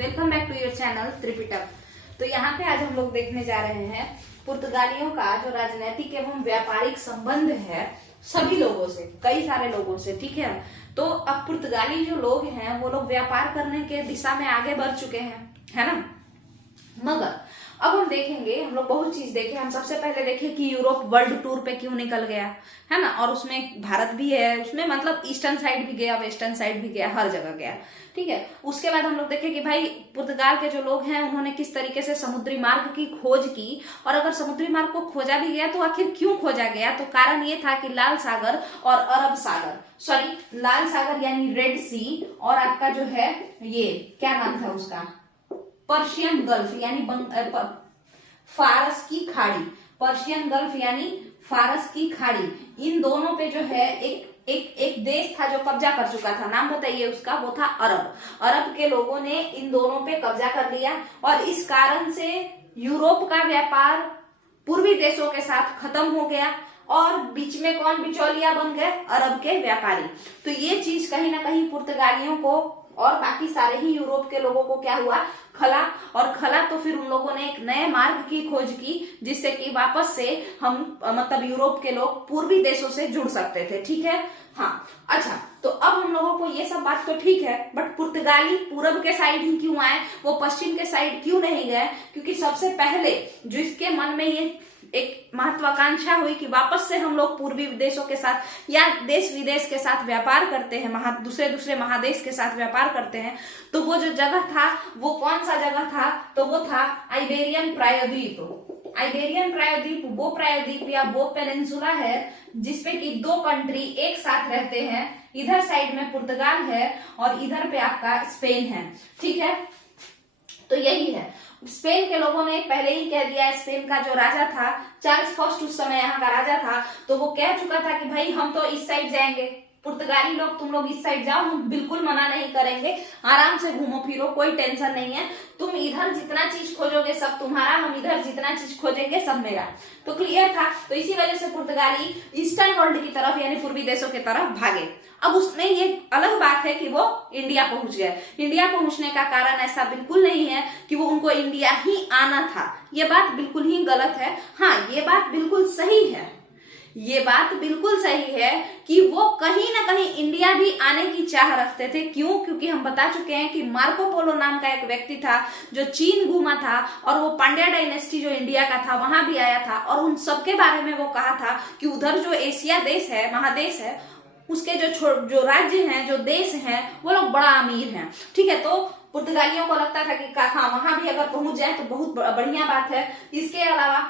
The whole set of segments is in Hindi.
Welcome back to your channel Tripitak. तो यहाँ पे आज हम लोग देखने जा रहे हैं पुर्तगालियों का जो राजनीतिक एवं व्यापारिक संबंध है सभी लोगों से, कई सारे लोगों से। ठीक है, तो अब पुर्तगाली जो लोग हैं वो लोग व्यापार करने के दिशा में आगे बढ़ चुके हैं, है ना। मगर अब हम देखेंगे, हम लोग बहुत चीज देखे। हम सबसे पहले देखें कि यूरोप वर्ल्ड टूर पे क्यों निकल गया, है ना। और उसमें भारत भी है, उसमें मतलब ईस्टर्न साइड भी गया, वेस्टर्न साइड भी गया, हर जगह गया। ठीक है, उसके बाद हम लोग देखें कि भाई पुर्तगाल के जो लोग हैं उन्होंने किस तरीके से समुद्री मार्ग की खोज की, और अगर समुद्री मार्ग को खोजा भी गया तो आखिर क्यों खोजा गया। तो कारण ये था कि लाल सागर और अरब सागर, सॉरी लाल सागर यानी रेड सी, और आपका जो है ये क्या नाम था उसका, पर्शियन गल्फ यानी फारस की खाड़ी, पर्शियन गल्फ यानी फारस की खाड़ी, इन दोनों पे जो है एक देश था जो कब्जा कर चुका था। नाम बताइए उसका, वो था अरब। अरब के लोगों ने इन दोनों पे कब्जा कर लिया, और इस कारण से यूरोप का व्यापार पूर्वी देशों के साथ खत्म हो गया, और बीच में कौन बिचौलिया बन गए, अरब के व्यापारी। तो ये चीज कहीं ना कहीं पुर्तगालियों को और बाकी सारे ही यूरोप के लोगों को क्या हुआ, खला। और खला तो फिर उन लोगों ने एक नए मार्ग की खोज की जिससे कि वापस से हम मतलब यूरोप के लोग पूर्वी देशों से जुड़ सकते थे। ठीक है, हाँ अच्छा। तो अब हम लोगों को ये सब बात तो ठीक है, बट पुर्तगाली पूरब के साइड ही क्यों आए, वो पश्चिम के साइड क्यों नहीं गए। क्योंकि सबसे पहले जो इसके मन में ये एक महत्वाकांक्षा हुई कि वापस से हम लोग पूर्वी देशों के साथ या देश विदेश के साथ व्यापार करते हैं, दूसरे महादेश के साथ व्यापार करते हैं। तो वो जो जगह था वो कौन सा जगह था, तो वो था आइबेरियन प्रायद्वीप। आइबेरियन प्रायद्वीप वो प्रायद्वीप या वो पेनिनसुला है जिसपे कि दो कंट्री एक साथ रहते हैं। इधर साइड में पुर्तगाल है और इधर पे आपका स्पेन है। ठीक है, तो यही है। स्पेन के लोगों ने पहले ही कह दिया, स्पेन का जो राजा था चार्ल्स फर्स्ट उस समय यहाँ का राजा था, तो वो कह चुका था कि भाई हम तो इस साइड जाएंगे, पुर्तगाली लोग तुम लोग इस साइड जाओ, हम बिल्कुल मना नहीं करेंगे, आराम से घूमो फिरो, कोई टेंशन नहीं है। तुम इधर जितना चीज खोजोगे सब तुम्हारा, हम इधर जितना चीज खोजेंगे सब मेरा। तो क्लियर था। तो इसी वजह से पुर्तगाली ईस्टर्न वर्ल्ड की तरफ यानी पूर्वी देशों की तरफ भागे। अब उसमें ये अलग बात है कि वो इंडिया पहुंच गए। इंडिया पहुंचने का कारण ऐसा बिल्कुल नहीं है कि वो उनको इंडिया ही आना था, ये बात बिल्कुल ही गलत है। हाँ, ये बात बिल्कुल सही है, ये बात बिल्कुल सही है कि वो कहीं ना कहीं इंडिया भी आने की चाह रखते थे। क्यों? क्योंकि हम बता चुके हैं कि मार्को पोलो नाम का एक व्यक्ति था जो चीन घूमा था, और वो पांड्या डायनेस्टी जो इंडिया का था वहां भी आया था, और उन सबके बारे में वो कहा था कि उधर जो एशिया देश है, महादेश है, उसके जो राज्य हैं, जो देश हैं, वो लोग बड़ा अमीर हैं। ठीक है, तो पुर्तगालियों को लगता था कि हाँ वहां भी अगर पहुंच जाए तो बहुत बढ़िया बात है। इसके अलावा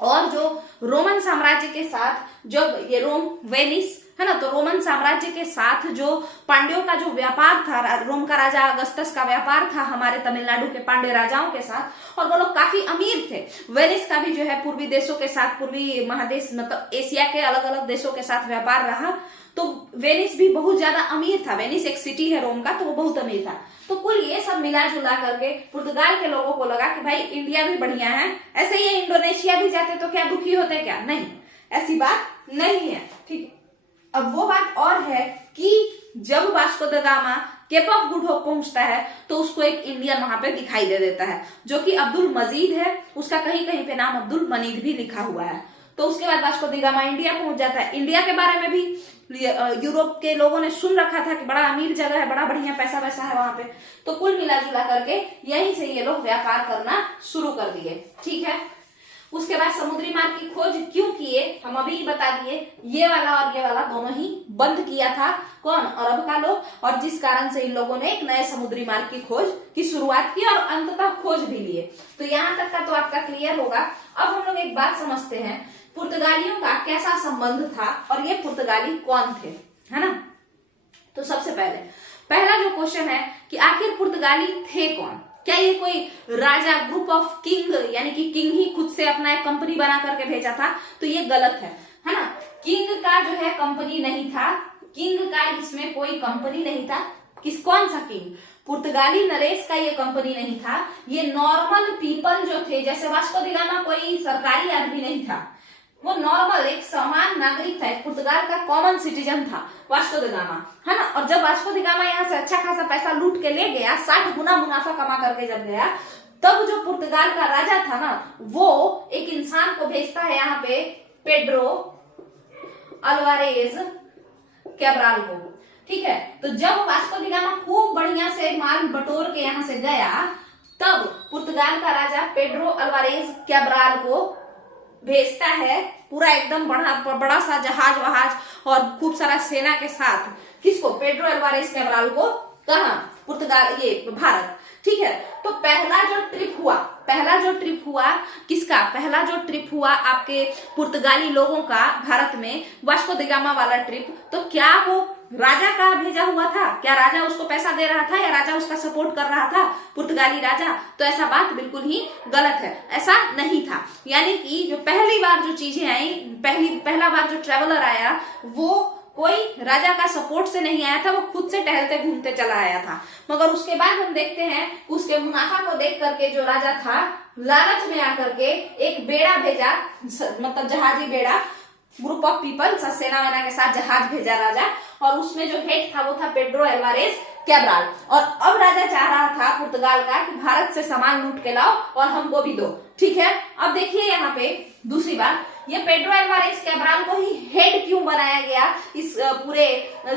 और जो रोमन साम्राज्य के साथ जब ये रोम वेनिस है ना, तो रोमन साम्राज्य के साथ जो पांड्यों का जो व्यापार था, रोम का राजा अगस्तस का व्यापार था हमारे तमिलनाडु के पांड्य राजाओं के साथ, और वो लोग काफी अमीर थे। वेनिस का भी जो है पूर्वी देशों के साथ, पूर्वी महादेश मतलब एशिया के अलग अलग देशों के साथ व्यापार रहा, तो वेनिस भी बहुत ज्यादा अमीर था। वेनिस एक सिटी है रोम का, तो वो बहुत अमीर था। तो कुल ये सब मिला जुला करके पुर्तगाल के लोगों को लगा कि भाई इंडिया भी बढ़िया है। ऐसे ये इंडोनेशिया भी जाते तो क्या दुखी होते क्या? नहीं, ऐसी बात नहीं है। ठीक है, अब वो बात और है कि जब Vasco da Gama cape of good hope पहुंचता है तो उसको एक इंडियन वहां पे दिखाई दे देता है जो कि अब्दुल मजीद है, उसका कहीं कहीं पे नाम अब्दुल मनीद भी लिखा हुआ है। तो उसके बाद वास्को द गामा इंडिया पहुंच जाता है। इंडिया के बारे में भी यूरोप के लोगों ने सुन रखा था कि बड़ा अमीर जगह है, बड़ा बढ़िया पैसा वैसा है वहां पे। तो कुल मिला जुला करके यहीं से ये लोग व्यापार करना शुरू कर दिए। ठीक है, उसके बाद समुद्री मार्ग की खोज क्यों किए हम अभी बता दिए। ये वाला और ये वाला दोनों ही बंद किया था कौन, अरब का लोग, और जिस कारण से इन लोगों ने एक नए समुद्री मार्ग की खोज की शुरुआत की और अंततः खोज भी लिए। तो यहां तक का तो आपका क्लियर होगा। अब हम लोग एक बात समझते हैं, पुर्तगालियों का कैसा संबंध था और ये पुर्तगाली कौन थे, है ना। तो सबसे पहला जो क्वेश्चन है कि आखिर पुर्तगाली थे कौन। क्या ये कोई राजा, ग्रुप ऑफ किंग, यानी कि किंग ही खुद से अपना एक कंपनी बना करके भेजा था? तो ये गलत है ना। किंग का जो है कंपनी नहीं था, किंग का इसमें कोई कंपनी नहीं था। कौन सा किंग? पुर्तगाली नरेश का ये कंपनी नहीं था। ये नॉर्मल पीपल जो थे, जैसे वास्को द गामा कोई सरकारी आदमी नहीं था, वो नॉर्मल एक सामान्य नागरिक था, एक पुर्तगाल का कॉमन सिटीजन था वास्को द गामा, है ना। और जब वास्को द गामा यहाँ से अच्छा खासा पैसा लूट के ले गया, 60 गुना मुनाफा कमा करके जब गया, तब जो पुर्तगाल का राजा था ना, वो एक इंसान को भेजता है यहाँ पे, पेड्रो अल्वारेज कैब्राल को, ठीक है। तो जब वास्को द गामा खूब बढ़िया से माल बटोर के यहाँ से गया, तब पुर्तगाल का राजा पेड्रो अल्वारेज कैब्राल को भेजता है पूरा एकदम बड़ा सा जहाज वहाज और खूब सारा सेना के साथ, किसको, पेड्रो अल्वारेज कैब्राल को, कहा, पुर्तगाल, ये भारत, ठीक है। तो पहला जो ट्रिप हुआ किसका, पहला जो ट्रिप हुआ आपके पुर्तगाली लोगों का भारत में, वास्को द गामा वाला ट्रिप, तो क्या वो राजा का भेजा हुआ था? क्या राजा उसको पैसा दे रहा था या राजा उसका सपोर्ट कर रहा था, पुर्तगाली राजा? तो ऐसा बात बिल्कुल ही गलत है, ऐसा नहीं था। यानी कि जो पहली बार जो चीजें आई, पहला बार जो ट्रेवलर आया, वो कोई राजा का सपोर्ट से नहीं आया था, वो खुद से टहलते घूमते चला आया था। मगर उसके बाद हम देखते हैं उसके मुनाफा को देख करके जो राजा था, लालच में आकर के एक बेड़ा भेजा, मतलब जहाजी बेड़ा, ग्रुप ऑफ पीपल, सेना वेना के साथ जहाज भेजा राजा, और उसमें जो हेड था वो था पेड्रो अल्वारेज कैब्राल। और अब राजा चाह रहा था पुर्तगाल का कि भारत से सामान लूट के लाओ और हमको भी दो, ठीक है। अब देखिए यहाँ पे दूसरी बात, ये पेड्रो अल्वारेज कैब्राल को ही हेड क्यों बनाया गया, इस पूरे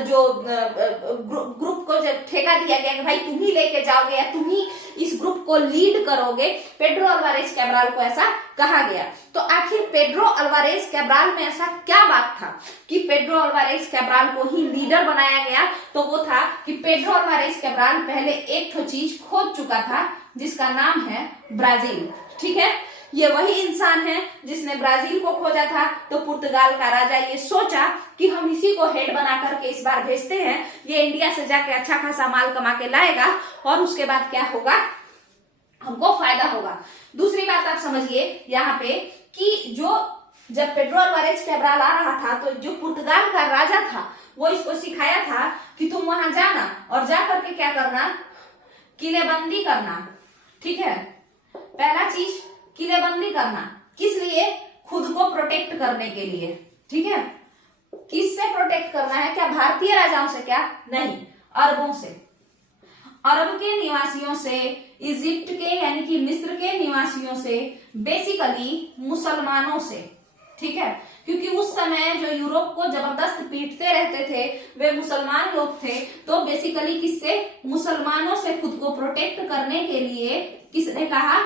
जो ग्रुप को जो ठेका दिया गया कि भाई तुम ही लेके जाओगे या तुम ही इस ग्रुप को लीड करोगे, पेड्रो अल्वारेज कैब्राल को ऐसा कहा गया। तो आखिर पेड्रो अल्वारेज कैब्राल में ऐसा क्या बात था कि पेड्रो अल्वारेज कैब्राल को ही लीडर बनाया गया? तो वो था कि पेड्रो अल्वारेज कैब्राल पहले एक तो चीज खोज चुका था जिसका नाम है ब्राजील, ठीक है। ये वही इंसान है जिसने ब्राजील को खोजा था। तो पुर्तगाल का राजा ये सोचा कि हम इसी को हेड बना करके इस बार भेजते हैं, ये इंडिया से जाके अच्छा खासा माल कमा के लाएगा और उसके बाद क्या होगा, हमको फायदा होगा। दूसरी बात आप समझिए यहाँ पे कि जब पेड्रो अल्वारेज कैब्राल आ रहा था, तो जो पुर्तगाल का राजा था वो इसको सिखाया था कि तुम वहां जाना और जा करके क्या करना, किलेबंदी करना, ठीक है। पहला चीज किलेबंदी करना, किस लिए, खुद को प्रोटेक्ट करने के लिए, ठीक है। किससे प्रोटेक्ट करना है, क्या भारतीय राजाओं से, क्या नहीं, अरबों से, अरब के निवासियों से, इजिप्ट के यानी कि मिस्र के निवासियों से, बेसिकली मुसलमानों से, ठीक है। क्योंकि उस समय जो यूरोप को जबरदस्त पीटते रहते थे वे मुसलमान लोग थे। तो बेसिकली किससे, मुसलमानों से खुद को प्रोटेक्ट करने के लिए किसने कहा,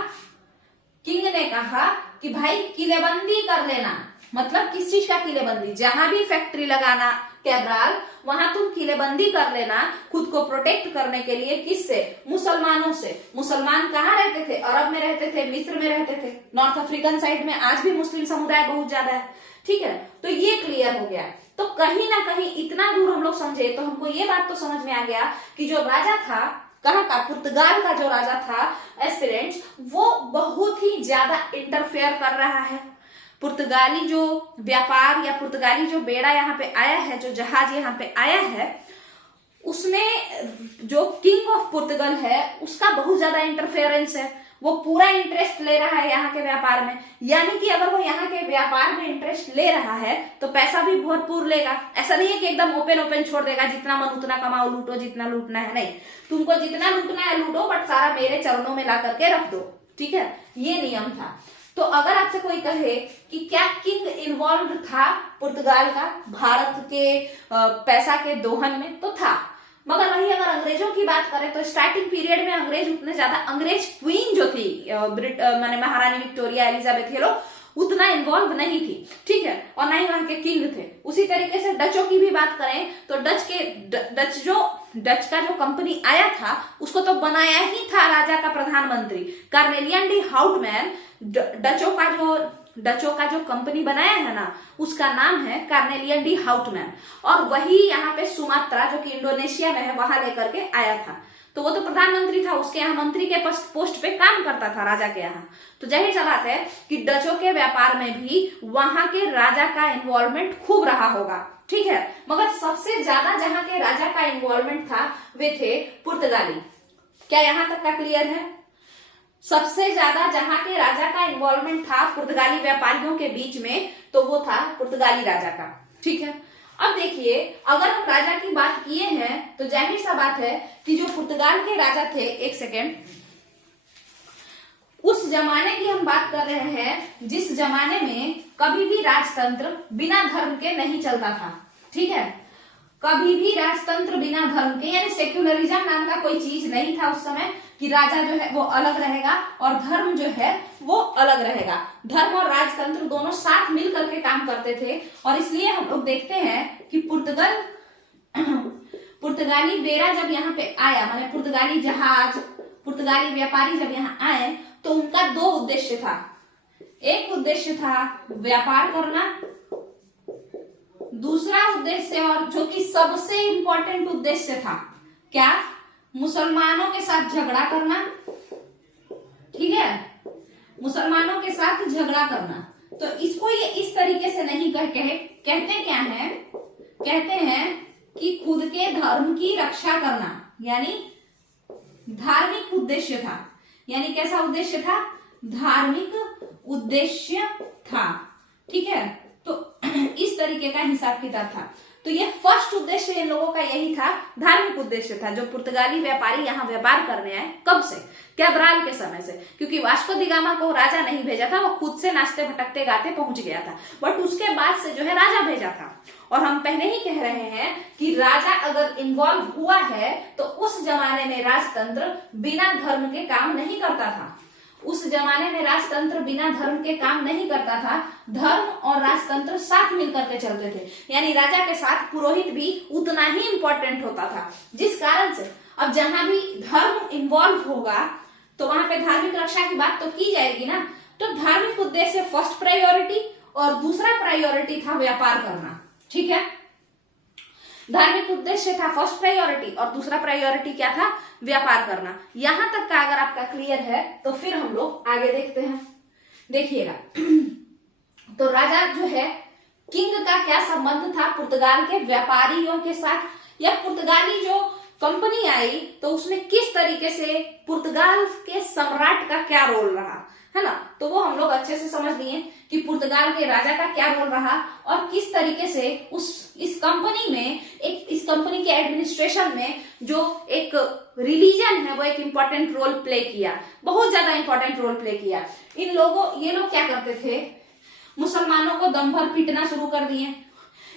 किंग ने कहा कि भाई किलेबंदी कर लेना। मतलब किस चीज का किलेबंदी, जहां भी फैक्ट्री लगाना कैब्राल, वहां तुम किलेबंदी कर लेना खुद को प्रोटेक्ट करने के लिए। किससे, मुसलमानों से। मुसलमान कहाँ रहते थे, अरब में रहते थे, मिस्र में रहते थे, नॉर्थ अफ्रीकन साइड में आज भी मुस्लिम समुदाय बहुत ज्यादा है, ठीक है। तो ये क्लियर हो गया। तो कहीं ना कहीं इतना दूर हम लोग समझे तो हमको ये बात तो समझ में आ गया कि जो राजा था, कहाँ का, पुर्तगाल का जो राजा था एस्पिरेंट्स, वो बहुत ही ज्यादा इंटरफेयर कर रहा है। पुर्तगाली जो व्यापार या पुर्तगाली जो बेड़ा यहाँ पे आया है, जो जहाज यहाँ पे आया है, उसमें जो किंग ऑफ पुर्तगाल है उसका बहुत ज्यादा इंटरफेरेंस है। वो पूरा इंटरेस्ट ले रहा है यहाँ के व्यापार में। यानी कि अगर वो यहाँ के व्यापार में इंटरेस्ट ले रहा है तो पैसा भी भरपूर लेगा। ऐसा नहीं है कि एकदम ओपन छोड़ देगा, जितना मन उतना कमाओ, लूटो जितना लूटना है, नहीं, तुमको जितना लूटना है लूटो, बट सारा मेरे चरणों में ला करके रख दो, ठीक है। ये नियम था। तो अगर आपसे कोई कहे कि क्या किंग इन्वॉल्व था पुर्तगाल का भारत के पैसा के दोहन में, तो था। मगर वही अगर अंग्रेजों की बात करें तो स्टार्टिंग पीरियड में अंग्रेज उतने ज्यादा, अंग्रेज क्वीन जो थी माने महारानी विक्टोरिया, एलिजाबेथ, ये लोग उतना इन्वॉल्व नहीं थी, ठीक है, और ना ही वहां के किंग थे। उसी तरीके से डचों की भी बात करें तो डच का जो कंपनी आया था उसको तो बनाया ही था राजा का प्रधानमंत्री कार्नेलियन डी हाउटमैन। डचों का जो कंपनी बनाया है ना, उसका नाम है कार्नेलियन डी हाउटमैन, और वही यहाँ पे सुमात्रा जो कि इंडोनेशिया में है वहां लेकर के आया था। तो वो तो प्रधानमंत्री था, उसके यहाँ मंत्री के पोस्ट पे काम करता था राजा के यहाँ। तो जाहिर सी बात है कि डचों के व्यापार में भी वहां के राजा का इन्वॉल्वमेंट खूब रहा होगा, ठीक है। मगर सबसे ज्यादा जहां के राजा का इन्वॉल्वमेंट था वे थे पुर्तगाली। क्या यहां तक का क्लियर है? सबसे ज्यादा जहां के राजा का इन्वॉल्वमेंट था पुर्तगाली व्यापारियों के बीच में, तो वो था पुर्तगाली राजा का। ठीक है, अब देखिए, अगर हम राजा की बात किए हैं तो जाहिर सा बात है कि जो पुर्तगाल के राजा थे, एक सेकेंड, उस जमाने की हम बात कर रहे हैं जिस जमाने में कभी भी राजतंत्र बिना धर्म के नहीं चलता था। ठीक है, कभी भी राजतंत्र बिना धर्म के, यानी सेक्युलरिज्म नाम का कोई चीज नहीं था उस समय, कि राजा जो है वो अलग रहेगा और धर्म जो है वो अलग रहेगा। धर्म और राजतंत्र दोनों साथ मिल करके काम करते थे, और इसलिए हम लोग देखते हैं कि पुर्तगाली बेड़ा जब यहाँ पे आया, माने पुर्तगाली जहाज, पुर्तगाली व्यापारी जब यहाँ आए, तो उनका दो उद्देश्य था। एक उद्देश्य था व्यापार करना, दूसरा उद्देश्य, और जो कि सबसे इंपॉर्टेंट उद्देश्य था, क्या? मुसलमानों के साथ झगड़ा करना। ठीक है, मुसलमानों के साथ झगड़ा करना। तो इसको ये इस तरीके से नहीं कहते क्या है, कहते हैं कि खुद के धर्म की रक्षा करना, यानी धार्मिक उद्देश्य था। यानी कैसा उद्देश्य था? धार्मिक उद्देश्य था। ठीक है, तो इस तरीके का हिसाब किताब था। तो ये फर्स्ट उद्देश्य इन लोगों का यही था, धार्मिक उद्देश्य था, जो पुर्तगाली व्यापारी यहाँ व्यापार करने आए। कब से? कैब्राल के समय से, क्योंकि वास्को दी गामा को राजा नहीं भेजा था, वो खुद से नाचते भटकते गाते पहुंच गया था, बट उसके बाद से जो है राजा भेजा था। और हम पहले ही कह रहे हैं कि राजा अगर इन्वॉल्व हुआ है तो उस जमाने में राजतंत्र बिना धर्म के काम नहीं करता था। उस जमाने में राजतंत्र बिना धर्म के काम नहीं करता था, धर्म और राजतंत्र साथ मिलकर के चलते थे। यानी राजा के साथ पुरोहित भी उतना ही इंपॉर्टेंट होता था, जिस कारण से अब जहां भी धर्म इन्वॉल्व होगा तो वहां पे धार्मिक रक्षा की बात तो की जाएगी ना। तो धार्मिक उद्देश्य फर्स्ट प्रायोरिटी, और दूसरा प्रायोरिटी था व्यापार करना। ठीक है, धार्मिक उद्देश्य था फर्स्ट प्रायोरिटी, और दूसरा प्रायोरिटी क्या था? व्यापार करना। यहां तक का अगर आपका क्लियर है तो फिर हम लोग आगे देखते हैं। देखिएगा, तो राजा जो है, किंग का क्या संबंध था पुर्तगाल के व्यापारियों के साथ, या पुर्तगाली जो कंपनी आई तो उसमें किस तरीके से पुर्तगाल के सम्राट का क्या रोल रहा, है ना। तो वो हम लोग अच्छे से समझ लिए कि पुर्तगाल के राजा का क्या रोल रहा, और किस तरीके से इस कंपनी में, इस कंपनी के एडमिनिस्ट्रेशन में जो एक रिलीजन है वो एक इंपॉर्टेंट रोल प्ले किया, बहुत ज्यादा इंपॉर्टेंट रोल प्ले किया। ये लोग क्या करते थे? मुसलमानों को दम भर पीटना शुरू कर दिए।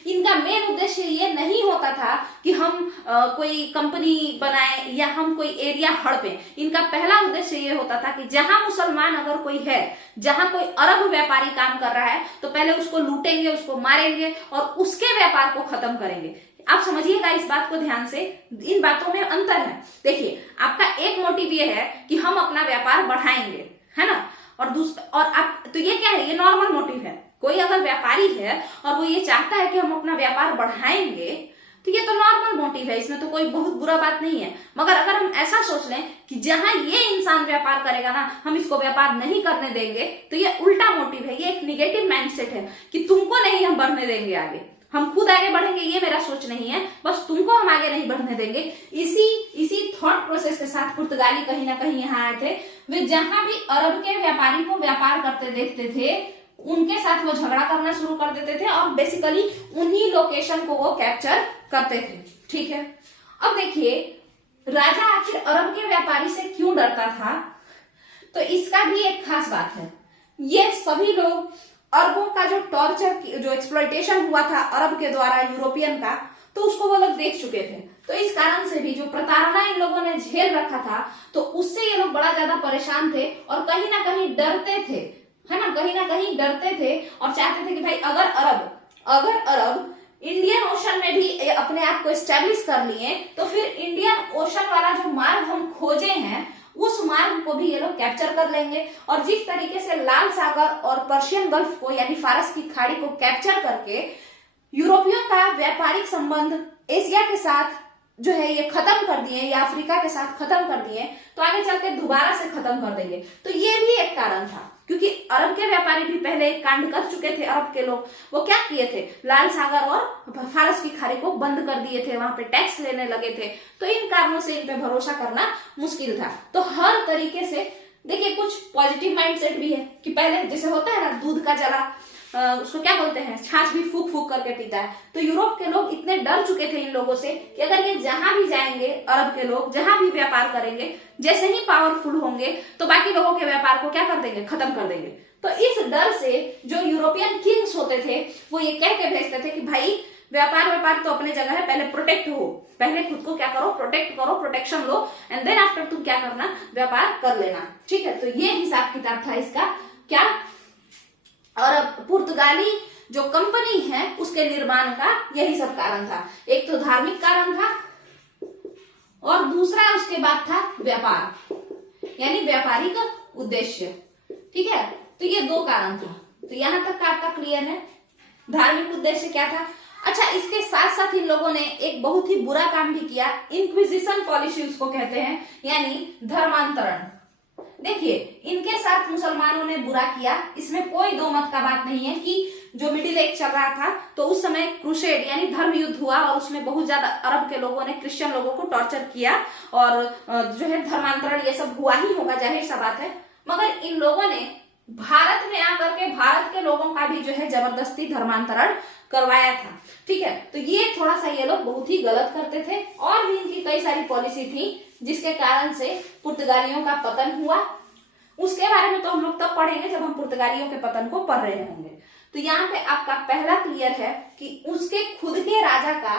इनका मेन उद्देश्य ये नहीं होता था कि हम कोई कंपनी बनाए या हम कोई एरिया हड़पे। इनका पहला उद्देश्य ये होता था कि जहां मुसलमान अगर कोई है, जहां कोई अरब व्यापारी काम कर रहा है, तो पहले उसको लूटेंगे, उसको मारेंगे और उसके व्यापार को खत्म करेंगे। आप समझिएगा इस बात को ध्यान से, इन बातों में अंतर है। देखिए, आपका एक मोटिव ये है कि हम अपना व्यापार बढ़ाएंगे, है ना, और आप तो ये क्या है? ये नॉर्मल मोटिव है। कोई अगर व्यापारी है और वो ये चाहता है कि हम अपना व्यापार बढ़ाएंगे, तो ये तो नॉर्मल मोटिव है, इसमें तो कोई बहुत बुरा बात नहीं है। मगर अगर हम ऐसा सोच लें कि जहां ये इंसान व्यापार करेगा ना, हम इसको व्यापार नहीं करने देंगे, तो ये उल्टा मोटिव है, ये एक निगेटिव माइंडसेट है कि तुमको नहीं हम बढ़ने देंगे आगे, हम खुद आगे बढ़ेंगे, ये मेरा सोच नहीं है, बस तुमको हम आगे नहीं बढ़ने देंगे। इसी थॉट प्रोसेस के साथ पुर्तगाली कहीं ना कहीं यहाँ आए थे। वे जहां भी अरब के व्यापारी को व्यापार करते देखते थे, उनके साथ वो झगड़ा करना शुरू कर देते थे, और बेसिकली उन्हीं लोकेशन को वो कैप्चर करते थे। ठीक है, अब देखिए, राजा आखिर अरब के व्यापारी से क्यों डरता था? तो इसका भी एक खास बात है। ये सभी लोग, अरबों का जो टॉर्चर, जो एक्सप्लॉयटेशन हुआ था अरब के द्वारा यूरोपियन का, तो उसको वो लोग देख चुके थे। तो इस कारण से भी जो प्रताड़ना इन लोगों ने झेल रखा था, तो उससे ये लोग बड़ा ज्यादा परेशान थे और कहीं ना कहीं डरते थे, है ना, कहीं ना कहीं डरते थे और चाहते थे कि भाई अगर अरब इंडियन ओशन में भी अपने आप को एस्टेब्लिश कर लिए, तो फिर इंडियन ओशन वाला जो मार्ग हम खोजे हैं, उस मार्ग को भी ये लोग कैप्चर कर लेंगे। और जिस तरीके से लाल सागर और पर्शियन गल्फ को, यानी फारस की खाड़ी को कैप्चर करके यूरोपियों का व्यापारिक संबंध एशिया के साथ जो है ये खत्म कर दिए, या अफ्रीका के साथ खत्म कर दिए, तो आगे चल के दोबारा से खत्म कर देंगे। तो ये भी एक कारण था, क्योंकि अरब के व्यापारी भी पहले एक कांड कर चुके थे। अरब के लोग वो क्या किए थे? लाल सागर और फारस की खाड़ी को बंद कर दिए थे, वहां पे टैक्स लेने लगे थे। तो इन कारणों से इन पे भरोसा करना मुश्किल था। तो हर तरीके से देखिए कुछ पॉजिटिव माइंडसेट भी है कि पहले जैसे होता है ना दूध का जला उसको क्या बोलते हैं, छाछ भी फूक फूक करके पीता है। तो यूरोप के लोग इतने डर चुके थे इन लोगों से कि अगर ये जहां भी जाएंगे, अरब के लोग जहां भी व्यापार करेंगे, जैसे ही पावरफुल होंगे तो बाकी लोगों के व्यापार को क्या कर देंगे, खत्म कर देंगे। तो इस डर से जो यूरोपियन किंग्स होते थे वो ये कह के भेजते थे कि भाई व्यापार तो अपने जगह है, पहले प्रोटेक्ट हो, पहले खुद को क्या करो, प्रोटेक्ट करो, प्रोटेक्शन लो, एंड देन आफ्टर तुम क्या करना, व्यापार कर लेना। ठीक है, तो ये हिसाब किताब था इसका क्या। और पुर्तगाली जो कंपनी है उसके निर्माण का यही सब कारण था। एक तो धार्मिक कारण था और दूसरा उसके बाद था व्यापार, यानी व्यापारिक उद्देश्य। ठीक है, तो ये दो कारण था। तो यहां तक का आपका क्लियर है। धार्मिक उद्देश्य क्या था। अच्छा, इसके साथ साथ इन लोगों ने एक बहुत ही बुरा काम भी किया, इंक्विजिशन पॉलिसी उसको कहते हैं, यानी धर्मांतरण। देखिए इनके साथ मुसलमानों ने बुरा किया, इसमें कोई दो मत का बात नहीं है कि जो मिडिल एज चल रहा था तो उस समय क्रूसेड यानी धर्म युद्ध हुआ और उसमें बहुत ज्यादा अरब के लोगों ने क्रिश्चियन लोगों को टॉर्चर किया और जो है धर्मांतरण ये सब हुआ ही होगा, जाहिर सा बात है। मगर इन लोगों ने भारत में आकर के भारत के लोगों का भी जो है जबरदस्ती धर्मांतरण करवाया था। ठीक है, तो ये थोड़ा सा ये लोग बहुत ही गलत करते थे और भी इनकी कई सारी पॉलिसी थी जिसके कारण से पुर्तगालियों का पतन हुआ। उसके बारे में तो हम लोग तब पढ़ेंगे जब हम पुर्तगालियों के पतन को पढ़ रहे होंगे। तो यहाँ पे आपका पहला क्लियर है कि उसके खुद के राजा का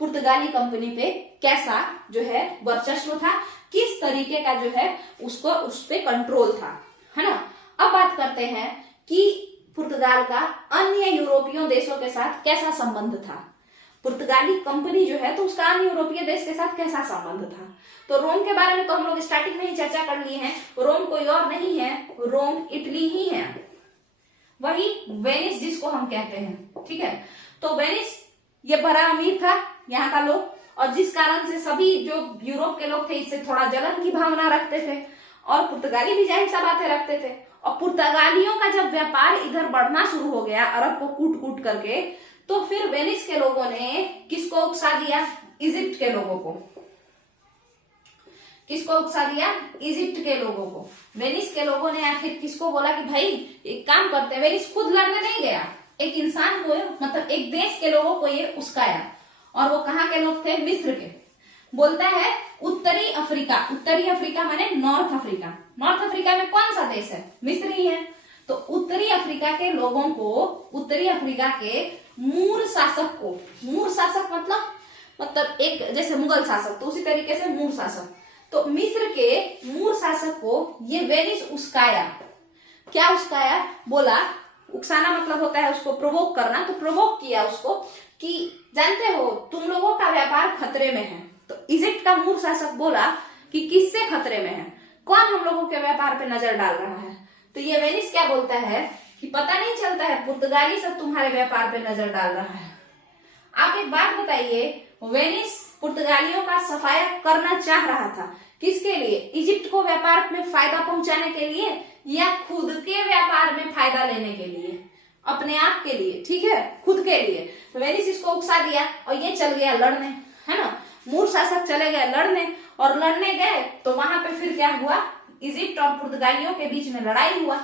पुर्तगाली कंपनी पे कैसा जो है वर्चस्व था, किस तरीके का जो है उसको उस पे कंट्रोल था, है ना। अब बात करते हैं कि पुर्तगाल का अन्य यूरोपीय देशों के साथ कैसा संबंध था। पुर्तगाली कंपनी जो है तो उसका अन्य यूरोपीय देश के साथ कैसा संबंध था। तो रोम के बारे में तो हम लोग स्टार्टिंग में ही चर्चा कर लिए हैं। रोम कोई और नहीं है, रोम इटली ही है, वही वेनिस जिसको हम कहते हैं। ठीक है, तो वेनिस ये बड़ा अमीर था यहाँ का लोग, और जिस कारण से सभी जो यूरोप के लोग थे इससे थोड़ा जलन की भावना रखते थे और पुर्तगाली भी जाहिर सा बातें रखते थे। और पुर्तगालियों का जब व्यापार इधर बढ़ना शुरू हो गया अरब को कूट कूट करके, तो फिर वेनिस के लोगों ने किसको उकसा दिया, इजिप्ट के लोगों को। किसको उकसा दिया, इजिप्ट के लोगों को। वेनिस के लोगों ने आखिर किसको बोला कि भाई एक काम करते हैं, वेनिस खुद लड़ने नहीं गया, एक इंसान को मतलब एक देश के लोगों को ये उस्काया। और वो कहाँ के लोग थे, मिस्र के। बोलता है उत्तरी अफ्रीका, उत्तरी अफ्रीका माने नॉर्थ अफ्रीका। नॉर्थ अफ्रीका में कौन सा देश है, मिस्र ही है। तो उत्तरी अफ्रीका के लोगों को, उत्तरी अफ्रीका के मूर शासक को, मूर शासक मतलब एक जैसे मुगल शासक, तो उसी तरीके से मूर शासक, तो मिस्र के मूर शासक को ये वेनिस उस्काया। क्या उस्काया, बोला, उकसाना मतलब होता है उसको प्रोवोक करना, तो प्रोवोक किया उसको कि जानते हो तुम लोगों का व्यापार खतरे में है। तो इजिप्ट का मूर शासक बोला कि किससे खतरे में है, कौन हम लोगों के व्यापार पे नजर डाल रहा है। तो ये वेनिस क्या बोलता है कि पता नहीं चलता है, पुर्तगाली सब तुम्हारे व्यापार पे नजर डाल रहा है। आप एक बात बताइए, वेनिस पुर्तगालियों का सफाया करना चाह रहा था, किसके लिए, इजिप्ट को व्यापार में फायदा पहुंचाने के लिए या खुद के व्यापार में फायदा लेने के लिए, अपने आप के लिए, ठीक है, खुद के लिए। तो वेनिस इसको उकसा दिया और ये चल गया लड़ने, है ना। मूर शासक चले गए लड़ने, और लड़ने गए तो वहां पे फिर क्या हुआ, इजिप्ट और पुर्तगालियों के बीच में लड़ाई हुआ।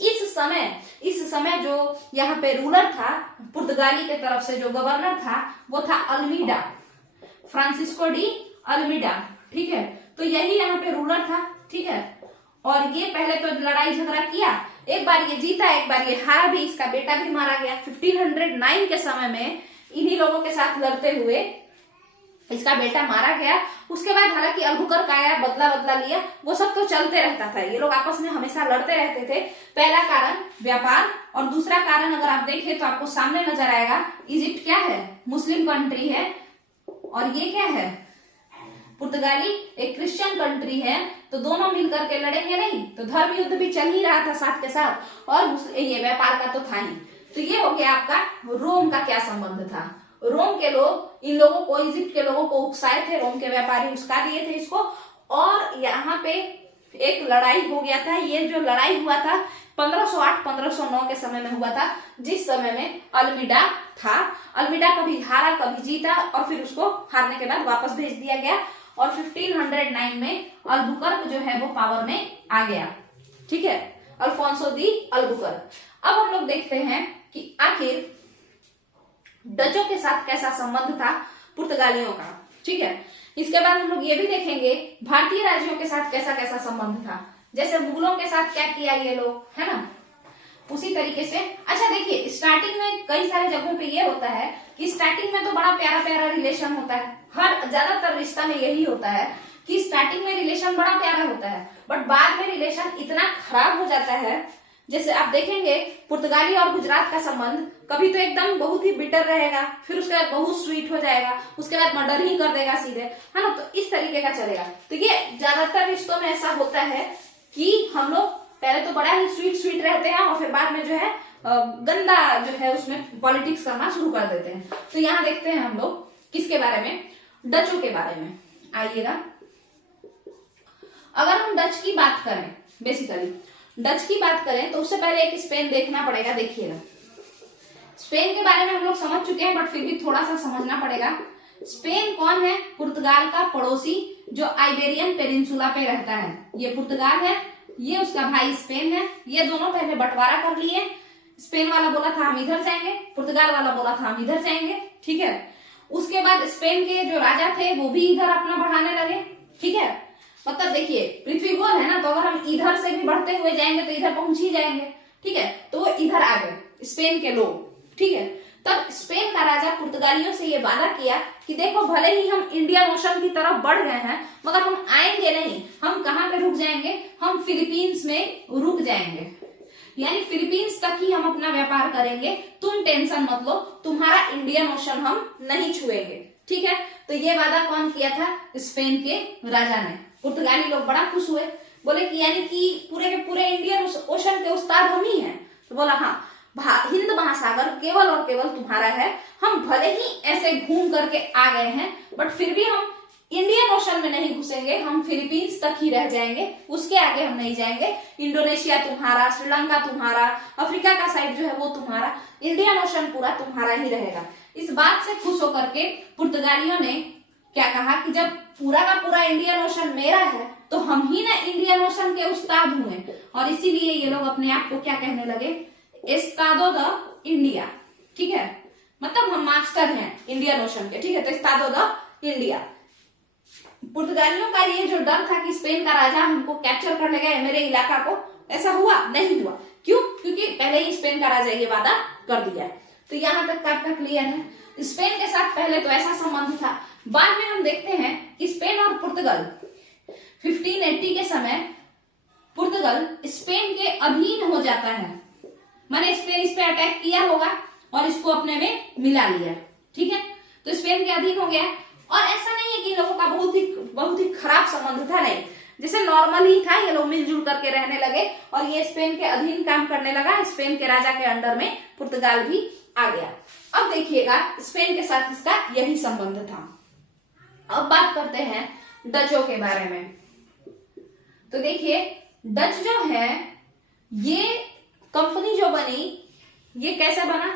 इस समय जो यहाँ पे रूलर था पुर्तगाली के तरफ से, जो गवर्नर था वो था अल्मीडा, फ्रांसिस्को डी अल्मीडा। ठीक है, तो यही यहाँ पे रूलर था। ठीक है, और ये पहले तो लड़ाई झगड़ा किया, एक बार ये जीता एक बार ये हारा भी, इसका बेटा भी मारा गया। 1509 के समय में इन्हीं लोगों के साथ लड़ते हुए इसका बेटा मारा गया। उसके बाद हालांकि अल्बुकर्क आया, बदला लिया, वो सब तो चलते रहता था, ये लोग आपस में हमेशा लड़ते रहते थे। पहला कारण व्यापार, और दूसरा कारण अगर आप देखें तो आपको सामने नजर आएगा, इजिप्ट क्या है, मुस्लिम कंट्री है, और ये क्या है, पुर्तगाली एक क्रिश्चियन कंट्री है। तो दोनों मिलकर के लड़ेंगे नहीं, तो धर्म युद्ध भी चल ही रहा था साथ के साथ, और ये व्यापार का तो था ही। तो ये हो गया आपका रोम का क्या संबंध था। रोम के लोग इन लोगों को, इजिप्ट के लोगों को उकसाए थे, रोम के व्यापारी उकसा दिए थे इसको, और यहाँ पे एक लड़ाई हो गया था। ये जो लड़ाई हुआ था 1508-1509 के समय में हुआ था, जिस समय में अल्मीडा था। अल्मीडा कभी हारा कभी जीता, और फिर उसको हारने के बाद वापस भेज दिया गया, और 1509 में अल्बुकर्क जो है वो पावर में आ गया। ठीक है, अल्फोंसो दी अल्बुकर्क। अब हम लोग देखते हैं कि आखिर डचों के साथ कैसा संबंध था पुर्तगालियों का, ठीक है। इसके बाद हम लोग ये भी देखेंगे भारतीय राज्यों के साथ कैसा कैसा संबंध था, जैसे मुगलों के साथ क्या किया ये लोग, है ना, उसी तरीके से। अच्छा देखिए, स्टार्टिंग में कई सारे जगहों पे ये होता है कि स्टार्टिंग में तो बड़ा प्यारा प्यारा रिलेशन होता है, हर ज्यादातर रिश्ता में यही होता है कि स्टार्टिंग में रिलेशन बड़ा प्यारा होता है, बट बाद में रिलेशन इतना खराब हो जाता है। जैसे आप देखेंगे पुर्तगाली और गुजरात का संबंध कभी तो एकदम बहुत ही बिटर रहेगा, फिर उसके बाद बहुत स्वीट हो जाएगा, उसके बाद मर्डर ही कर देगा सीधे, है ना, तो इस तरीके का चलेगा। तो ये ज्यादातर रिश्तों में ऐसा होता है कि हम लोग पहले तो बड़ा ही स्वीट स्वीट रहते हैं और फिर बाद में जो है गंदा जो है उसमें पॉलिटिक्स करना शुरू कर देते हैं। तो यहाँ देखते हैं हम लोग किसके बारे में, डचों के बारे में। आइएगा, अगर हम डच की बात करें, बेसिकली डच की बात करें तो उससे पहले एक स्पेन देखना पड़ेगा। देखिएगा, स्पेन के बारे में हम लोग समझ चुके हैं, बट फिर भी थोड़ा सा समझना पड़ेगा। स्पेन कौन है? पुर्तगाल का पड़ोसी जो आइबेरियन पेनिनसुला पे रहता है। ये पुर्तगाल है, ये उसका भाई स्पेन है। ये दोनों पहले बंटवारा कर लिए, स्पेन वाला बोला था हम इधर जाएंगे, पुर्तगाल वाला बोला था हम इधर जाएंगे, ठीक है। उसके बाद स्पेन के जो राजा थे वो भी इधर अपना बढ़ाने लगे, ठीक है। मतलब देखिए, पृथ्वी गोल है ना, तो अगर हम इधर से भी बढ़ते हुए जाएंगे तो इधर पहुंच ही जाएंगे, ठीक है। तो वो इधर आ गए स्पेन के लोग, ठीक है। तब स्पेन का राजा पुर्तगालियों से ये वादा किया कि देखो, भले ही हम इंडियन ओशन की तरफ बढ़ गए हैं, मगर हम आएंगे नहीं। हम कहाँ पे रुक जाएंगे? हम फिलीपींस में रुक जाएंगे, यानी फिलीपींस तक ही हम अपना व्यापार करेंगे, तुम टेंशन मत लो, तुम्हारा इंडियन ओशन हम नहीं छुएंगे, ठीक है। तो ये वादा कौन किया था? स्पेन के राजा ने। पुर्तगाली लोग बड़ा खुश हुए, बोले कि यानी कि पूरे के पूरे इंडियन ओशन के उस्ताद हम ही हैं। तो बोला हाँ, हिंद महासागर केवल और केवल तुम्हारा है। हम भले ही ऐसे घूम करके आ गए हैं, बट फिर भी हम इंडियन ओशन में नहीं घुसेंगे, हम फिलीपींस तक ही रह जाएंगे, उसके आगे हम नहीं जाएंगे। इंडोनेशिया तुम्हारा, श्रीलंका तुम्हारा, अफ्रीका का साइड जो है वो तुम्हारा, इंडियन ओशन पूरा तुम्हारा ही रहेगा। इस बात से खुश होकर के पुर्तगालियों ने क्या कहा कि जब पूरा का पूरा इंडियन ओशन मेरा है तो हम ही ना इंडियन ओशन के उस्ताद हुए, और इसीलिए ये लोग अपने आप को क्या कहने लगे? एस्तादो द इंडिया, ठीक है। मतलब हम मास्टर हैं इंडियन ओशन के, ठीक है। तो एस्तादो द इंडिया। पुर्तगालियों का ये जो डर था कि स्पेन का राजा हमको कैप्चर कर लेगा मेरे इलाका को, ऐसा हुआ नहीं हुआ। क्यों? क्योंकि पहले ही स्पेन का राजा ये वादा कर दिया। तो यहाँ तक आपका क्लियर है। स्पेन के साथ पहले तो ऐसा संबंध था। बाद में हम देखते हैं कि स्पेन और पुर्तगाल 1580 के समय पुर्तगाल स्पेन के अधीन हो जाता है। माने स्पेन इस पे अटैक किया होगा और इसको अपने में मिला लिया, ठीक है। तो स्पेन के अधीन हो गया, और ऐसा नहीं है कि इन लोगों का बहुत ही खराब संबंध था, नहीं, जैसे नॉर्मल ही था। ये लोग मिलजुल करके रहने लगे और ये स्पेन के अधीन काम करने लगा। स्पेन के राजा के अंडर में पुर्तगाल भी आ गया। अब देखिएगा, स्पेन के साथ इसका यही संबंध था। अब बात करते हैं डचों के बारे में। तो देखिए, डच जो है, ये कंपनी जो बनी, ये कैसे बना?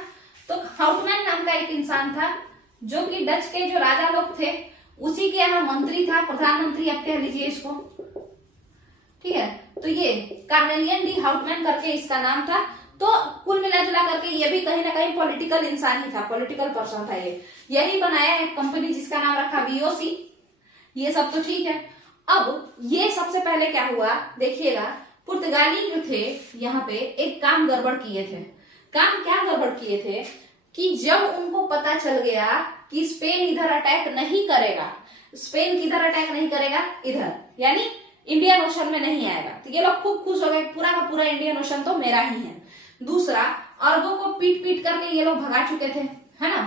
तो हाउटमैन नाम का एक इंसान था जो कि डच के जो राजा लोग थे उसी के यहाँ मंत्री था, प्रधानमंत्री आप कह लीजिए इसको, ठीक है। तो ये कार्नेलियन डी हाउटमैन करके इसका नाम था। तो कुल मिला जुला करके ये भी कहीं ना कहीं पॉलिटिकल इंसान ही था, पॉलिटिकल पर्सन था। ये यही बनाया एक कंपनी जिसका नाम रखा वीओसी। ये सब तो ठीक है। अब ये सबसे पहले क्या हुआ देखिएगा, पुर्तगाली जो थे यहाँ पे एक काम गड़बड़ किए थे। काम क्या गड़बड़ किए थे कि जब उनको पता चल गया कि स्पेन इधर अटैक नहीं करेगा, स्पेन किधर अटैक नहीं करेगा? इधर, यानी इंडियन ओशन में नहीं आएगा, तो ये लोग खूब खुश हो गए, पूरा का पूरा इंडियन ओशन तो मेरा ही है। दूसरा, अरबों को पीट पीट करके ये लोग भगा चुके थे, है ना,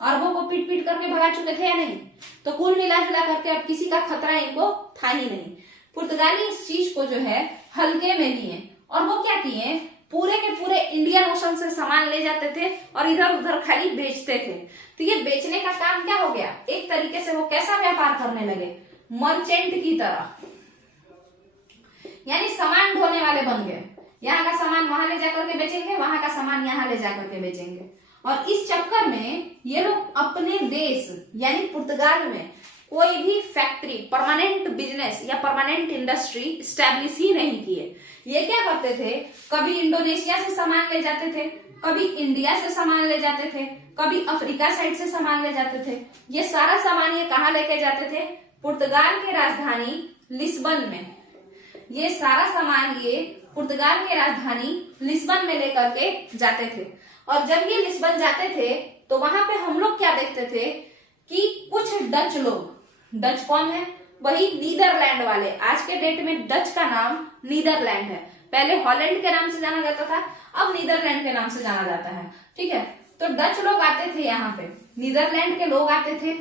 अरबों को पीट पीट करके भगा चुके थे या नहीं? तो कुल मिला जुला करके अब किसी का खतरा इनको था ही नहीं। पुर्तगाली इस चीज को जो है हल्के में लिए, और वो क्या किए, पूरे के पूरे इंडियन ओशन से सामान ले जाते थे और इधर उधर खाली बेचते थे। तो ये बेचने का काम क्या हो गया, एक तरीके से वो कैसा व्यापार करने लगे? मर्चेंट की तरह, यानी सामान ढोने वाले बन गए। यहाँ का सामान वहां ले जाकर के बेचेंगे, वहां का सामान यहाँ ले जाकर के बेचेंगे। और इस चक्कर में ये लोग अपने देश यानी पुर्तगाल में कोई भी फैक्ट्री, परमानेंट बिजनेस या परमानेंट इंडस्ट्री स्टैब्लिश ही नहीं किए। ये क्या करते थे, कभी इंडोनेशिया से सामान ले जाते थे, कभी इंडिया से सामान ले जाते थे, कभी अफ्रीका साइड से सामान ले जाते थे। ये सारा सामान ये कहाँ लेके जाते थे, पुर्तगाल के राजधानी लिस्बन में। ये सारा सामान ये पुर्तगाल के राजधानी लिस्बन में लेकर के जाते थे। और जब ये लिस्बन जाते थे तो वहां पे हम लोग क्या देखते थे कि कुछ डच लोग, डच कौन है, वही नीदरलैंड वाले। आज के डेट में डच का नाम नीदरलैंड है, पहले हॉलैंड के नाम से जाना जाता था, अब नीदरलैंड के नाम से जाना जाता है। ठीक है, तो डच लोग आते थे यहाँ पे, नीदरलैंड के लोग आते थे,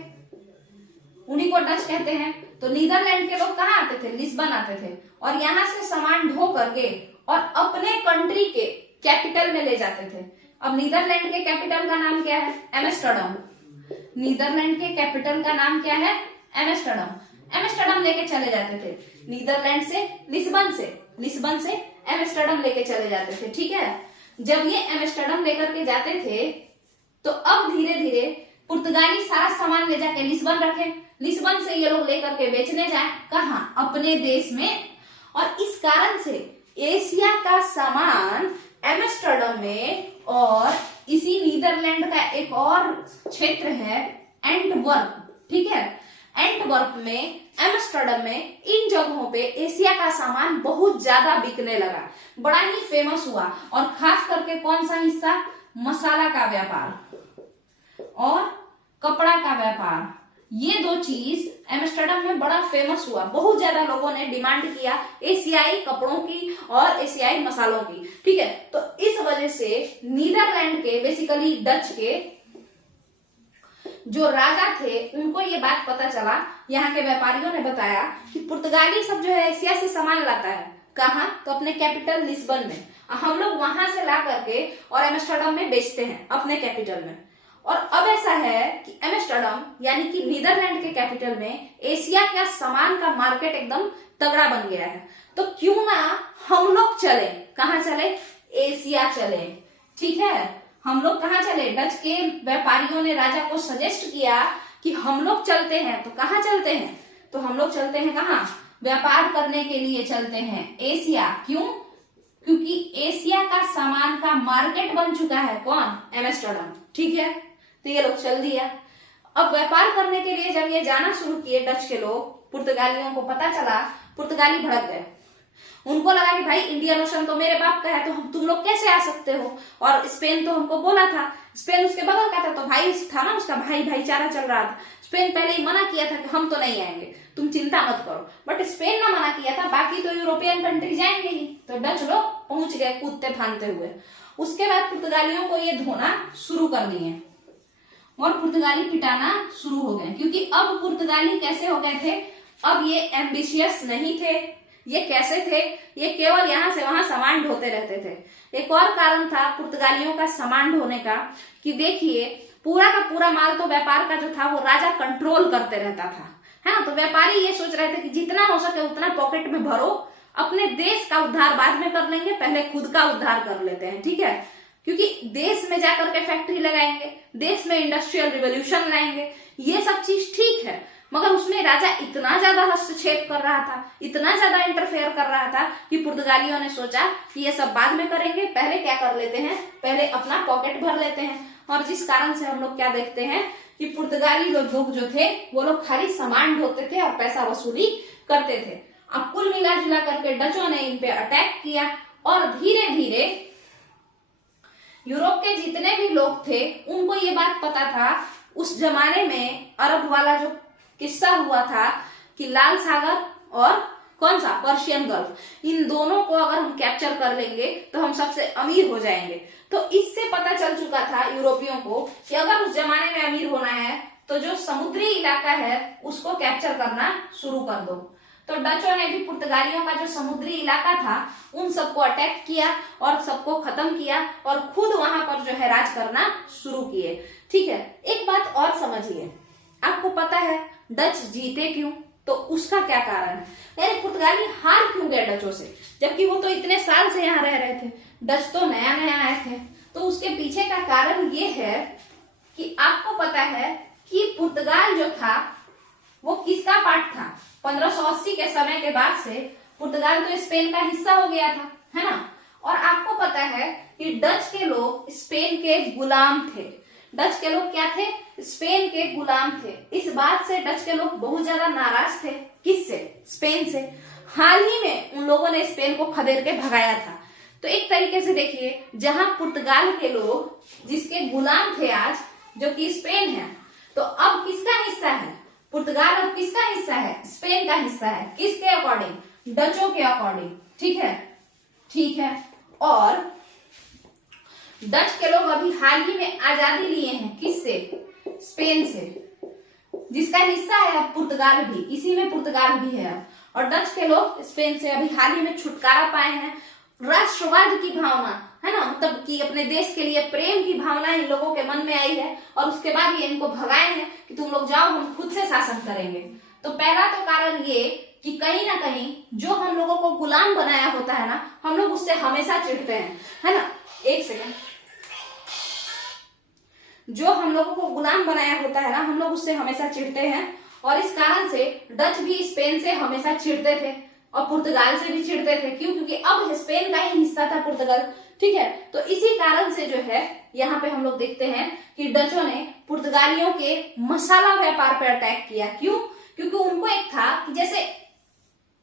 उन्हीं को डच कहते हैं। तो नीदरलैंड के लोग कहाँ आते थे, लिस्बन आते थे, और यहाँ से सामान ढो करके और अपने कंट्री के कैपिटल में ले जाते थे। अब नीदरलैंड के कैपिटल का नाम क्या है, एम्स्टर्डम। नीदरलैंड के कैपिटल का नाम क्या है, एम्स्टर्डम। एम्स्टर्डम लेके चले जाते थे, नीदरलैंड से लिस्बन से एम्स्टर्डम लेके चले जाते थे। ठीक है, जब ये एम्स्टर्डम लेकर के जाते थे तो अब धीरे धीरे पुर्तगाली सारा सामान ले जाके लिस्बन रखे, लिस्बन से ये लोग लेकर के बेचने जाए कहाँ, अपने देश में। और इस कारण से एशिया का सामान एम्स्टर्डम में, और इसी नीदरलैंड का एक और क्षेत्र है एंटवर्प। ठीक है, एंटवर्प में, एम्स्टर्डम में, इन जगहों पे एशिया का सामान बहुत ज्यादा बिकने लगा, बड़ा ही फेमस हुआ। और खास करके कौन सा हिस्सा, मसाला का व्यापार और कपड़ा का व्यापार, ये दो चीज एम्स्टर्डम में बड़ा फेमस हुआ। बहुत ज्यादा लोगों ने डिमांड किया एशियाई कपड़ों की और एशियाई मसालों की। ठीक है, तो इस वजह से नीदरलैंड के, बेसिकली डच के जो राजा थे, उनको ये बात पता चला, यहाँ के व्यापारियों ने बताया कि पुर्तगाली सब जो है एशिया से सामान लाता है, कहाँ, तो अपने कैपिटल लिस्बन में। हम लोग वहां से ला करके और एम्स्टर्डम में बेचते हैं अपने कैपिटल में। और अब ऐसा है कि एम्स्टर्डम यानी कि नीदरलैंड के कैपिटल में एशिया का सामान का मार्केट एकदम तगड़ा बन गया है। तो क्यों ना हम लोग चले, कहाँ चले, एशिया चले। ठीक है, हम लोग कहाँ चले, डच के व्यापारियों ने राजा को सजेस्ट किया कि हम लोग चलते हैं। तो कहाँ चलते हैं, तो हम लोग चलते हैं कहाँ, व्यापार करने के लिए चलते हैं एशिया। क्यों, क्योंकि एशिया का सामान का मार्केट बन चुका है कौन, एम्स्टर्डम। ठीक है, तो ये लोग चल दिया। अब व्यापार करने के लिए जब ये जाना शुरू किए डच के लोग, पुर्तगालियों को पता चला, पुर्तगाली भड़क गए। उनको लगा कि भाई इंडियन ओशन तो मेरे बाप का है, तो हम तुम लोग कैसे आ सकते हो, और स्पेन तो हमको बोला था, स्पेन उसके बगल का था, तो भाई था ना उसका, भाई भाईचारा चल रहा था। स्पेन पहले ही मना किया था कि हम तो नहीं आएंगे, तुम चिंता मत करो, बट स्पेन ना मना किया था, बाकी तो यूरोपियन कंट्री जाएंगे ही। तो डच लोग पहुंच गए कूदते फांदते हुए। उसके बाद पुर्तगालियों को ये धोना शुरू कर दिए और पुर्तगाली पिटाना शुरू हो गए, क्योंकि अब पुर्तगाली कैसे हो गए थे, अब ये एम्बिशियस नहीं थे। ये कैसे थे, ये केवल यहाँ से वहां सामान ढोते रहते थे। एक और कारण था पुर्तगालियों का सामान ढोने का, कि देखिए पूरा का पूरा माल तो व्यापार का जो था वो राजा कंट्रोल करते रहता था, है ना। तो व्यापारी ये सोच रहे थे कि जितना हो सके उतना पॉकेट में भरो, अपने देश का उद्धार बाद में कर लेंगे, पहले खुद का उद्धार कर लेते हैं। ठीक है, क्योंकि देश में जाकर के फैक्ट्री लगाएंगे, देश में इंडस्ट्रियल रिवोल्यूशन लाएंगे, ये सब चीज ठीक है, मगर उसमें राजा इतना ज्यादा हस्तक्षेप कर रहा था, इतना ज्यादा इंटरफेयर कर रहा था कि पुर्तगालियों ने सोचा कि ये सब बाद में करेंगे, पहले क्या कर लेते हैं, पहले अपना पॉकेट भर लेते हैं। और जिस कारण से हम लोग क्या देखते हैं कि पुर्तगाली लोग जो थे वो लोग खाली सामान ढोते थे और पैसा वसूली करते थे। अब कुल मिला जुला करके डचों ने इन पे अटैक किया और धीरे धीरे यूरोप के जितने भी लोग थे उनको ये बात पता था, उस जमाने में अरब वाला जो किस्सा हुआ था कि लाल सागर और कौन सा, पर्शियन गल्फ, इन दोनों को अगर हम कैप्चर कर लेंगे तो हम सबसे अमीर हो जाएंगे। तो इससे पता चल चुका था यूरोपियों को कि अगर उस जमाने में अमीर होना है तो जो समुद्री इलाका है उसको कैप्चर करना शुरू कर दो। तो डचों ने भी पुर्तगालियों का जो समुद्री इलाका था उन सबको अटैक किया और सबको खत्म किया और खुद वहां पर जो है राज करना शुरू किए। ठीक है, एक बात और समझिए, आपको पता है डच जीते क्यों, तो उसका क्या कारण है, यानी पुर्तगाली हार क्यों गए डचों से, जबकि वो तो इतने साल से यहाँ रह रहे थे, डच तो नया नया आए थे। तो उसके पीछे का कारण ये है कि आपको पता है कि पुर्तगाल जो था वो किसका पार्ट था? 1580 के समय के बाद से पुर्तगाल तो स्पेन का हिस्सा हो गया था, है ना। और आपको पता है कि डच के लोग स्पेन के गुलाम थे। डच के लोग क्या थे? स्पेन के गुलाम थे। इस बात से डच के लोग बहुत ज्यादा नाराज थे। किससे? स्पेन से। हाल ही में उन लोगों ने स्पेन को खदेड़ के भगाया था। तो एक तरीके से देखिए, जहां पुर्तगाल के लोग जिसके गुलाम थे आज, जो कि स्पेन है, तो अब किसका हिस्सा है? पुर्तगाल अब किसका हिस्सा है? स्पेन का हिस्सा है। किसके अकॉर्डिंग? डचों के अकॉर्डिंग। ठीक है, ठीक है। और डच के लोग अभी हाल ही में आजादी लिए हैं। किससे? स्पेन से, जिसका हिस्सा है अब पुर्तगाल भी, इसी में पुर्तगाल भी है। और डच के लोग स्पेन से अभी हाल ही में छुटकारा पाए हैं। राष्ट्रवाद की भावना, है ना, मतलब कि अपने देश के लिए प्रेम की भावना इन लोगों के मन में आई है और उसके बाद ये इनको भगाए हैं कि तुम लोग जाओ, हम खुद से शासन करेंगे। तो पहला तो कारण ये कि कहीं ना कहीं जो हम लोगों को गुलाम बनाया होता है ना, हम लोग उससे हमेशा चिढ़ते हैं, है ना। एक सेकेंड। जो हम लोगों को गुलाम बनाया होता है ना, हम लोग उससे हमेशा चिढ़ते हैं। और इस कारण से डच भी स्पेन से हमेशा चिढ़ते थे और पुर्तगाल से भी चिढ़ते थे। क्यों? क्योंकि अब स्पेन का ही हिस्सा था पुर्तगाल। ठीक है, तो इसी कारण से जो है यहाँ पे हम लोग देखते हैं कि डचों ने पुर्तगालियों के मसाला व्यापार पर अटैक किया। क्यों? क्योंकि उनको एक था कि जैसे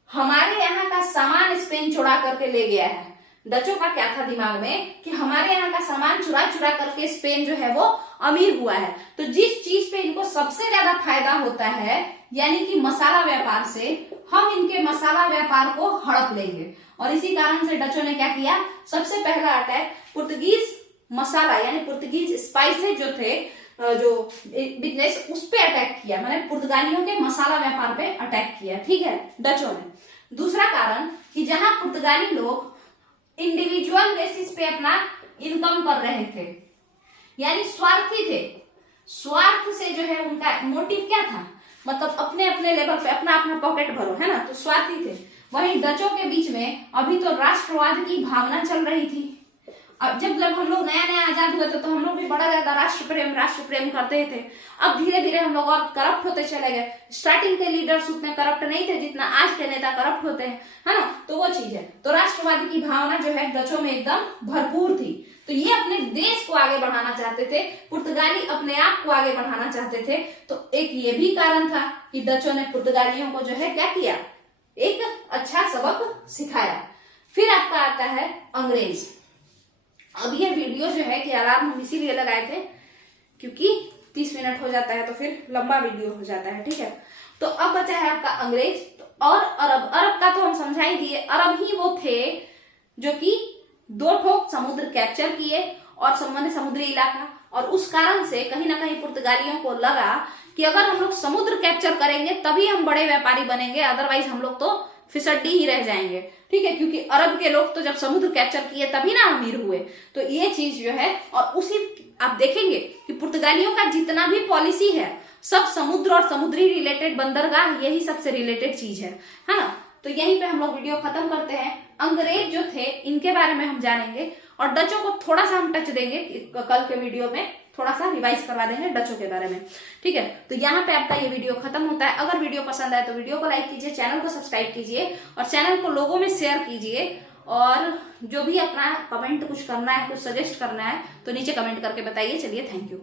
हमारे यहाँ का सामान स्पेन चुरा करके ले गया है। डचों का क्या था दिमाग में कि हमारे यहाँ का सामान चुरा चुरा करके स्पेन जो है वो अमीर हुआ है। तो जिस चीज पे इनको सबसे ज्यादा फायदा होता है, यानी कि मसाला व्यापार से, हम इनके मसाला व्यापार को हड़प लेंगे। और इसी कारण से डचों ने क्या किया? सबसे पहला अटैक पुर्तगीज मसाला यानी पुर्तगीज स्पाइसेज जो थे, जो बिजनेस, उस पे अटैक किया। मैंने पुर्तगालियों के मसाला व्यापार पे अटैक किया। ठीक है, डचों ने। दूसरा कारण कि जहां पुर्तगाली लोग इंडिविजुअल बेसिस पे अपना इनकम कर रहे थे, यानी स्वार्थी थे। स्वार्थ से जो है उनका मोटिव क्या था? मतलब अपने अपने लेवल पे अपना अपना पॉकेट भरो, है ना, तो स्वार्थी थे। वहीं डचों के बीच में अभी तो राष्ट्रवाद की भावना चल रही थी। अब जब हम लोग नया नया आजाद हुए थे तो हम लोग भी बड़ा ज्यादा राष्ट्र प्रेम करते थे। अब धीरे धीरे हम लोग और करप्ट होते चले गए। स्टार्टिंग के लीडर्स उतने करप्ट नहीं थे जितना आज के नेता करप्ट होते हैं, है ना। तो वो चीज है। तो राष्ट्रवाद की भावना जो है डचों में एकदम भरपूर थी। तो ये अपने देश को आगे बढ़ाना चाहते थे, पुर्तगाली अपने आप को आगे बढ़ाना चाहते थे। तो एक ये भी कारण था कि डचों ने पुर्तगालियों को जो है क्या किया? एक अच्छा सबक सिखाया। फिर आपका आता है अंग्रेज। अब ये वीडियो जो है कि अलार्म हम इसीलिए लगाए थे क्योंकि 30 मिनट हो जाता है तो फिर लंबा वीडियो हो जाता है। ठीक है, तो अब बचा है आपका अंग्रेज। तो और अरब। अरब का तो हम समझा ही दिए। अरब ही वो थे जो कि 2 ठोक समुद्र कैप्चर किए और समुद्री इलाका। और उस कारण से कहीं ना कहीं पुर्तगालियों को लगा कि अगर हम लोग समुद्र कैप्चर करेंगे तभी हम बड़े व्यापारी बनेंगे, अदरवाइज हम लोग तो फिसड्डी ही रह जाएंगे। ठीक है, क्योंकि अरब के लोग तो जब समुद्र कैप्चर किए तभी ना अमीर हुए। तो ये चीज जो है, और उसी आप देखेंगे कि पुर्तगालियों का जितना भी पॉलिसी है सब समुद्र और समुद्री रिलेटेड, बंदरगाह, यही सबसे रिलेटेड चीज है ना। तो यहीं पे हम लोग वीडियो खत्म करते हैं। अंग्रेज जो थे इनके बारे में हम जानेंगे और डचों को थोड़ा सा हम टच देंगे कल के वीडियो में, थोड़ा सा रिवाइज करवा देंगे डचों के बारे में। ठीक है, तो यहाँ पे आपका ये वीडियो खत्म होता है। अगर वीडियो पसंद आए तो वीडियो को लाइक कीजिए, चैनल को सब्सक्राइब कीजिए और चैनल को लोगों में शेयर कीजिए। और जो भी अपना कमेंट कुछ करना है, कुछ सजेस्ट करना है तो नीचे कमेंट करके बताइए। चलिए, थैंक यू।